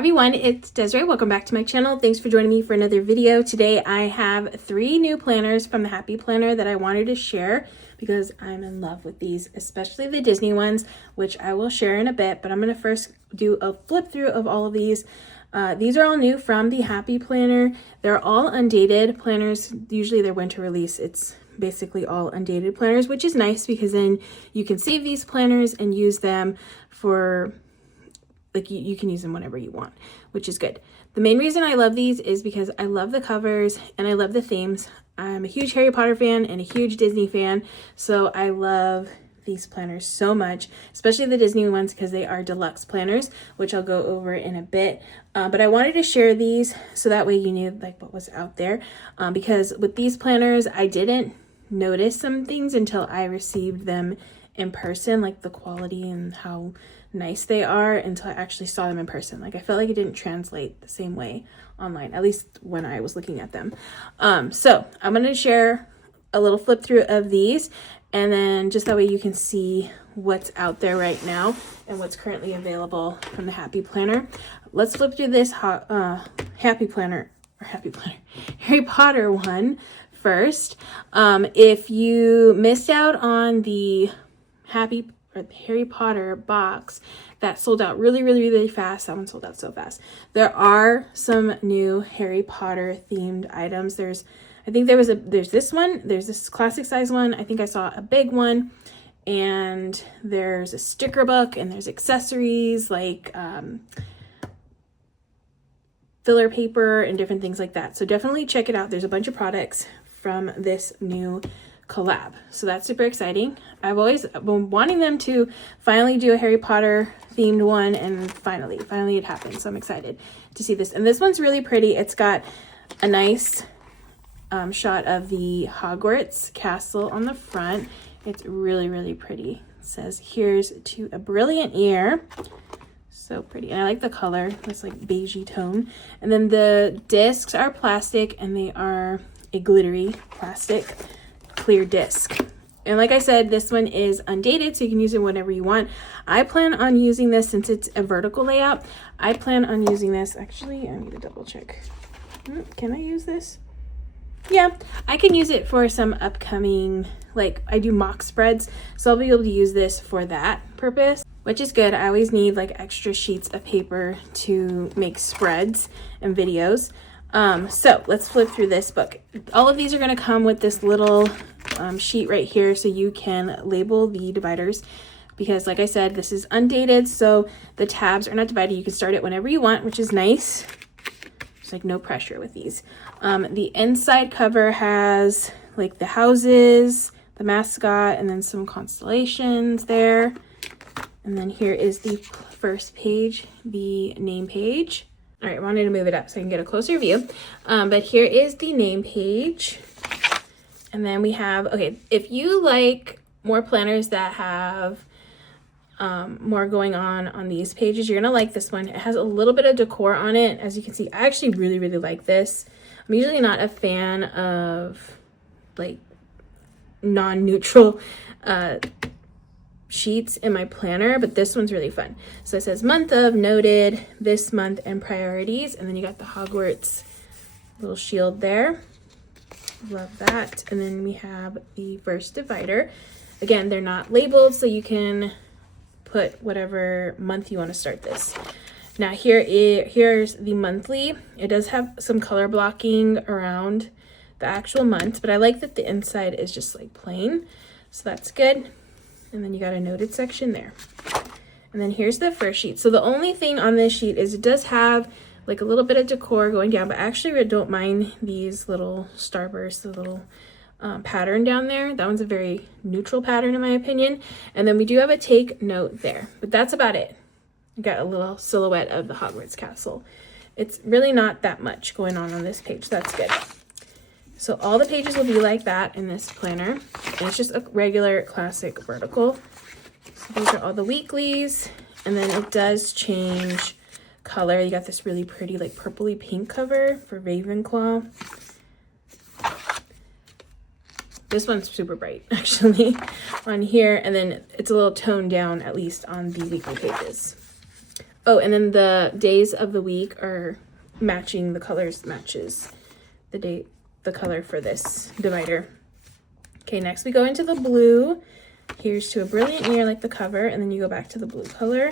everyone, it's Desiree. Welcome back to my channel. Thanks for joining me for another video. Today I have 3 new planners from the Happy Planner that I wanted to share because I'm in love with these, especially the Disney ones, which I will share in a bit, but I'm going to first do a flip through of all of these. These are all new from the Happy Planner. They're all undated planners. Usually their winter release, it's basically all undated planners, which is nice because then you can save these planners and use them for you can use them whenever you want, which is good. The main reason I love these is because I love the covers and I love the themes. I'm a huge Harry Potter fan and a huge Disney fan, so I love these planners so much, especially the Disney ones because they are deluxe planners, which I'll go over in a bit. But I wanted to share these so that way you knew like what was out there, because with these planners I didn't notice some things until I received them in person, like the quality and how nice they are, until I actually saw them in person. Like I felt like it didn't translate the same way online, at least when I was looking at them. So I'm going to share a little flip through of these, and then just that way you can see what's out there right now and what's currently available from the Happy Planner. Let's flip through this Harry Potter one first. If you missed out on the Harry Potter box that sold out really fast, that one sold out so fast. There are some new Harry Potter themed items. There's this one, there's this classic size one, I think I saw a big one, and there's a sticker book, and there's accessories like filler paper and different things like that. So definitely check it out. There's a bunch of products from this new collab, so that's super exciting. I've always been wanting them to finally do a Harry Potter themed one, and finally it happened, so I'm excited to see this. And this one's really pretty. It's got a nice shot of the Hogwarts castle on the front. It's really pretty. It says, "Here's to a brilliant year." So pretty, and I like the color, this like beigey tone. And then the discs are plastic, and they are a glittery plastic clear disc. And like I said, this one is undated, so you can use it whenever you want. I plan on using this, since it's a vertical layout, I plan on using this. Actually, I need to double check. Can I use this? Yeah, I can use it for some upcoming, like I do mock spreads, so I'll be able to use this for that purpose, which is good. I always need like extra sheets of paper to make spreads and videos. So let's flip through this book. All of these are going to come with this little sheet right here, so you can label the dividers, because like I said, this is undated, so the tabs are not divided. You can start it whenever you want, which is nice. There's like no pressure with these. The inside cover has like the houses, the mascot, and then some constellations there. And then here is the first page, the name page. All right, I wanted to move it up so I can get a closer view. But here is the name page. And then we have, okay, if you like more planners that have more going on these pages, you're gonna like this one. It has a little bit of decor on it. As you can see, I actually really like this. I'm usually not a fan of like non-neutral sheets in my planner, but this one's really fun. So it says month of, noted, this month, and priorities, and then you got the Hogwarts little shield there. Love that. And then we have the first divider. Again, they're not labeled, so you can put whatever month you want to start this. Now here's the monthly. It does have some color blocking around the actual month, but I like that the inside is just like plain, so that's good. And then you got a noted section there. And then here's the first sheet. So the only thing on this sheet is it does have like a little bit of decor going down, but actually I don't mind these little starbursts, the little pattern down there. That one's a very neutral pattern in my opinion. And then we do have a take note there, but that's about it. You got a little silhouette of the Hogwarts castle. It's really not that much going on this page. That's good. So all the pages will be like that in this planner. And it's just a regular classic vertical. So these are all the weeklies. And then it does change color. You got this really pretty like purpley pink cover for Ravenclaw. This one's super bright actually on here. And then it's a little toned down, at least on the weekly pages. Oh, and then the days of the week are matching, the colors matches the color for this divider. Okay, next we go into the blue. Here's to a brilliant year, like the cover, and then you go back to the blue color.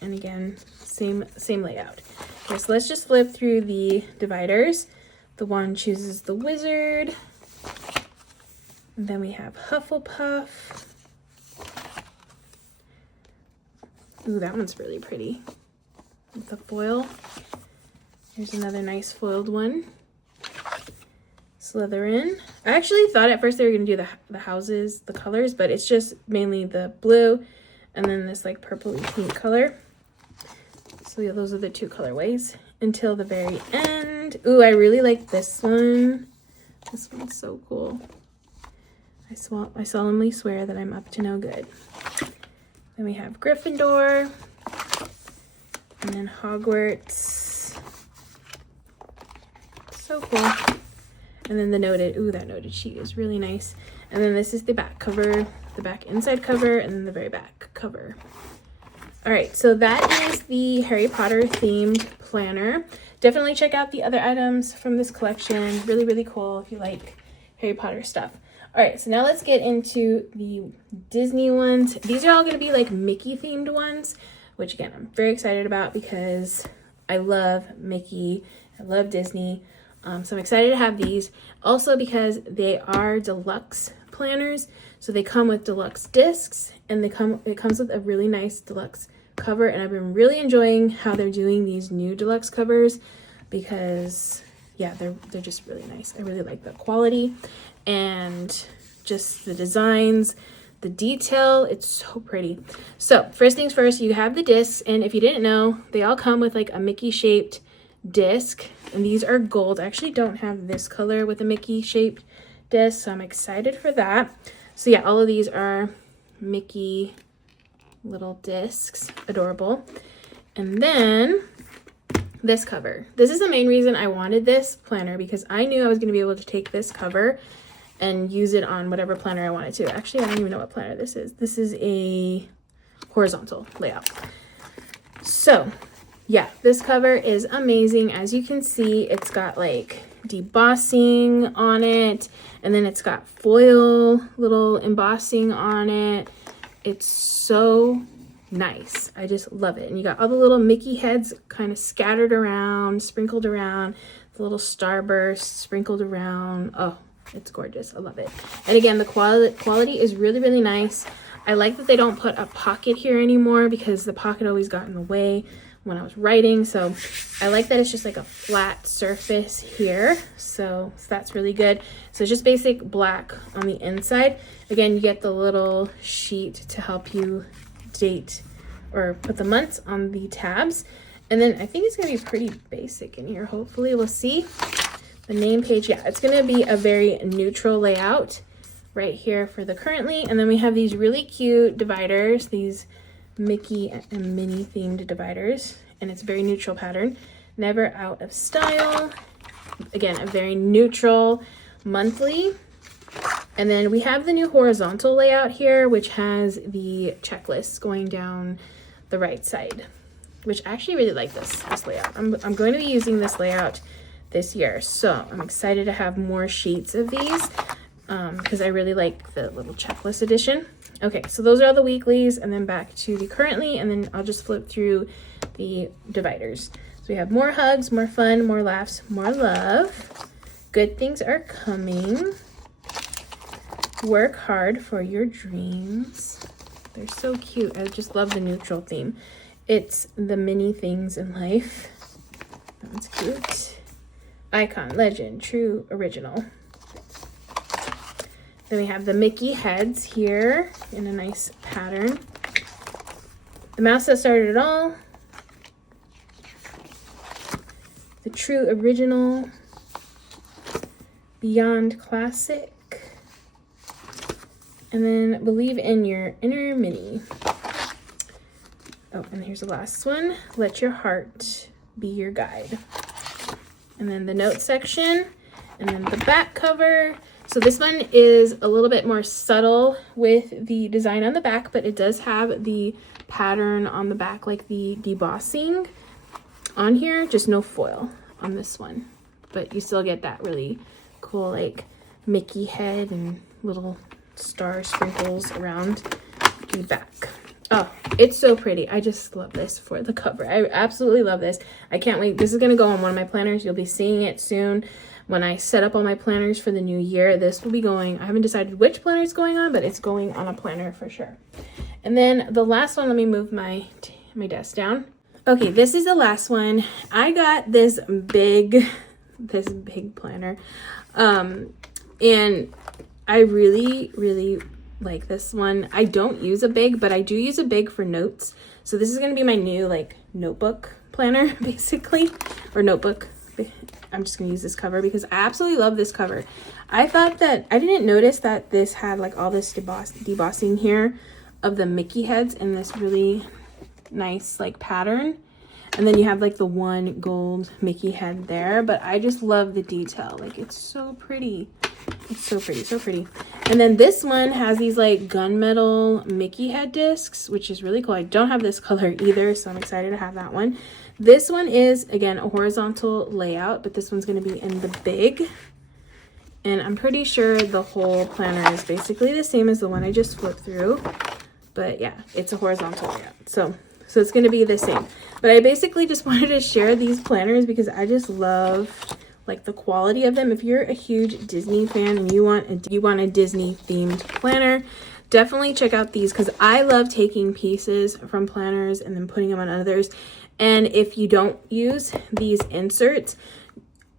And again, same layout. Okay, so let's just flip through the dividers. The one chooses the wizard. And then we have Hufflepuff. Ooh, that one's really pretty with the foil. Here's another nice foiled one. Slytherin. I actually thought at first they were going to do the houses, the colors, but it's just mainly the blue and then this like purpley pink color. So yeah, those are the two colorways until the very end. Ooh, I really like this one. This one's so cool. I solemnly swear that I'm up to no good. Then we have Gryffindor. And then Hogwarts. So cool. And then the noted, ooh, that noted sheet is really nice. And then this is the back cover, the back inside cover, and then the very back cover. All right, so that is the Harry Potter themed planner. Definitely check out the other items from this collection. Really, really cool if you like Harry Potter stuff. All right, so now let's get into the Disney ones. These are all gonna be like Mickey themed ones, which again, I'm very excited about because I love Mickey, I love Disney. So I'm excited to have these. Also because they are deluxe planners. So they come with deluxe discs and it comes with a really nice deluxe cover. And I've been really enjoying how they're doing these new deluxe covers because yeah, they're just really nice. I really like the quality and just the designs, the detail. It's so pretty. So first things first, you have the discs. And if you didn't know, they all come with like a Mickey shaped disc, and these are gold. I actually don't have this color with a Mickey shaped disc, so I'm excited for that. So yeah, all of these are Mickey little discs, adorable. And then this cover. This is the main reason I wanted this planner because I knew I was going to be able to take this cover and use it on whatever planner I wanted to. Actually, I don't even know what planner this is. This is a horizontal layout. So yeah, this cover is amazing. As you can see, it's got like debossing on it, and then it's got foil little embossing on it. It's so nice. I just love it. And you got all the little Mickey heads kind of scattered around, sprinkled around, the little starburst sprinkled around. Oh, it's gorgeous. I love it. And again, the quality is really, really nice. I like that they don't put a pocket here anymore because the pocket always got in the way when I was writing. So I like that it's just like a flat surface here. So that's really good. So it's just basic black on the inside. Again, you get the little sheet to help you date or put the months on the tabs. And then I think it's gonna be pretty basic in here. Hopefully we'll see. The name page, yeah, it's gonna be a very neutral layout right here for the currently. And then we have these really cute dividers, these Mickey and Minnie themed dividers, and it's a very neutral pattern, never out of style. Again, a very neutral monthly. And then we have the new horizontal layout here, which has the checklist going down the right side, which I actually really like this layout. I'm going to be using this layout this year, so I'm excited to have more sheets of these because I really like the little checklist edition. Okay, so those are all the weeklies, and then back to the currently, and then I'll just flip through the dividers. So we have more hugs, more fun, more laughs, more love. Good things are coming. Work hard for your dreams. They're so cute. I just love the neutral theme. It's the mini things in life. That one's cute. Icon, legend, true, original. Then we have the Mickey heads here in a nice pattern. The mouse that started it all. The true original. Beyond classic. And then believe in your inner Minnie. Oh, and here's the last one. Let your heart be your guide. And then the note section. And then the back cover. So this one is a little bit more subtle with the design on the back, but it does have the pattern on the back, like the debossing on here, just no foil on this one. But you still get that really cool like Mickey head and little star sprinkles around the back. Oh, it's so pretty. I just love this for the cover. I absolutely love this. I can't wait. This is going to go on one of my planners. You'll be seeing it soon when I set up all my planners for the new year. This will be going, I haven't decided which planner it's going on, but it's going on a planner for sure. And then the last one, let me move my desk down. Okay, this is the last one. I got this big planner. And I really like this one. I don't use a big, but I do use a big for notes. So this is going to be my new like notebook planner basically, or notebook. I'm just going to use this cover because I absolutely love this cover. I thought that I didn't notice that this had like all this debossing here of the Mickey heads and this really nice like pattern. And then you have like the one gold Mickey head there, but I just love the detail. Like it's so pretty. It's so pretty, so pretty. And then this one has these like gunmetal Mickey head discs, which is really cool. I don't have this color either, so I'm excited to have that one. This one is, again, a horizontal layout, but this one's going to be in the big. And I'm pretty sure the whole planner is basically the same as the one I just flipped through. But yeah, it's a horizontal layout. So it's going to be the same. But I basically just wanted to share these planners because I just love like the quality of them. If you're a huge Disney fan and you want a Disney themed planner, definitely check out these because I love taking pieces from planners and then putting them on others. And if you don't use these inserts,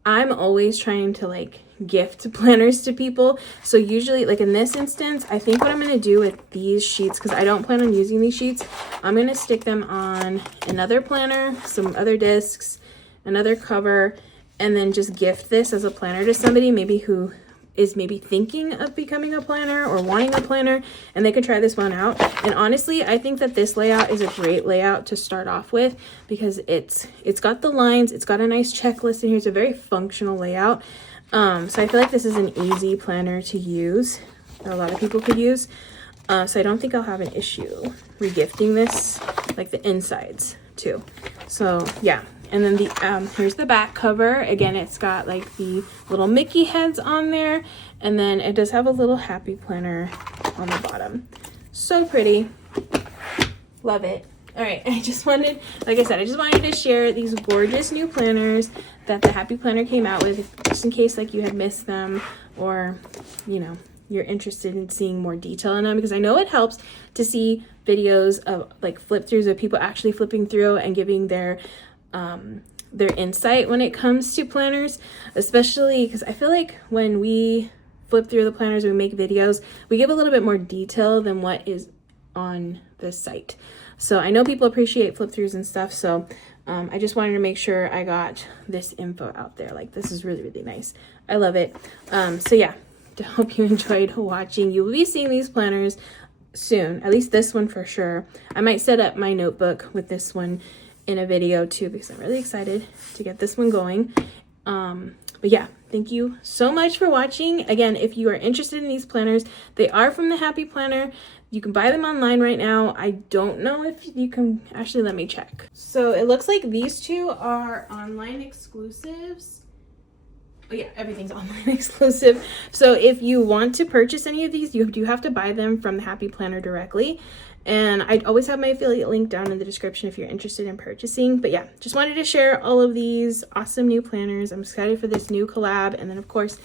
I'm always trying to like gift planners to people. So usually, like in this instance, I think what I'm going to do with these sheets, because I don't plan on using these sheets, I'm going to stick them on another planner, some other discs, another cover, and then just gift this as a planner to somebody maybe who is maybe thinking of becoming a planner or wanting a planner, and they could try this one out. And honestly, I think that this layout is a great layout to start off with because it's got the lines, it's got a nice checklist in here. It's a very functional layout. So I feel like this is an easy planner to use that a lot of people could use. So I don't think I'll have an issue regifting this, like the insides too. So yeah. And then the here's the back cover. Again, it's got like the little Mickey heads on there. And then it does have a little happy planner on the bottom. So pretty. Love it. All right, I just wanted, like I said, I just wanted to share these gorgeous new planners that the Happy Planner came out with, just in case like you had missed them or, you know, you're interested in seeing more detail in them, because I know it helps to see videos of like flip throughs of people actually flipping through and giving their insight when it comes to planners, especially because I feel like when we flip through the planners, we make videos, we give a little bit more detail than what is on the site. So I know people appreciate flip throughs and stuff, so I just wanted to make sure I got this info out there. Like, this is really, really nice. I love it. So yeah, I hope you enjoyed watching. You will be seeing these planners soon, at least this one for sure. I might set up my notebook with this one in a video too, because I'm really excited to get this one going. But yeah, thank you so much for watching. Again, if you are interested in these planners, they are from the Happy Planner. You can buy them online right now. I don't know if you can, actually let me check. So it looks like these two are online exclusives. But yeah, everything's online exclusive. So if you want to purchase any of these, you do have to buy them from the Happy Planner directly. And I always have my affiliate link down in the description if you're interested in purchasing. But yeah, just wanted to share all of these awesome new planners. I'm excited for this new collab. And then of course,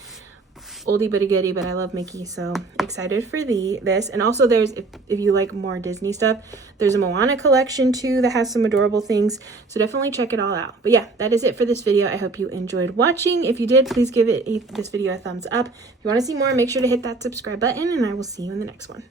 oldie but a goodie, but I love Mickey, so excited for this. And also there's, if you like more Disney stuff, there's a Moana collection too that has some adorable things, so definitely check it all out. But yeah, that is it for this video. I hope you enjoyed watching. If you did, please give this video a thumbs up. If you want to see more, make sure to hit that subscribe button, and I will see you in the next one.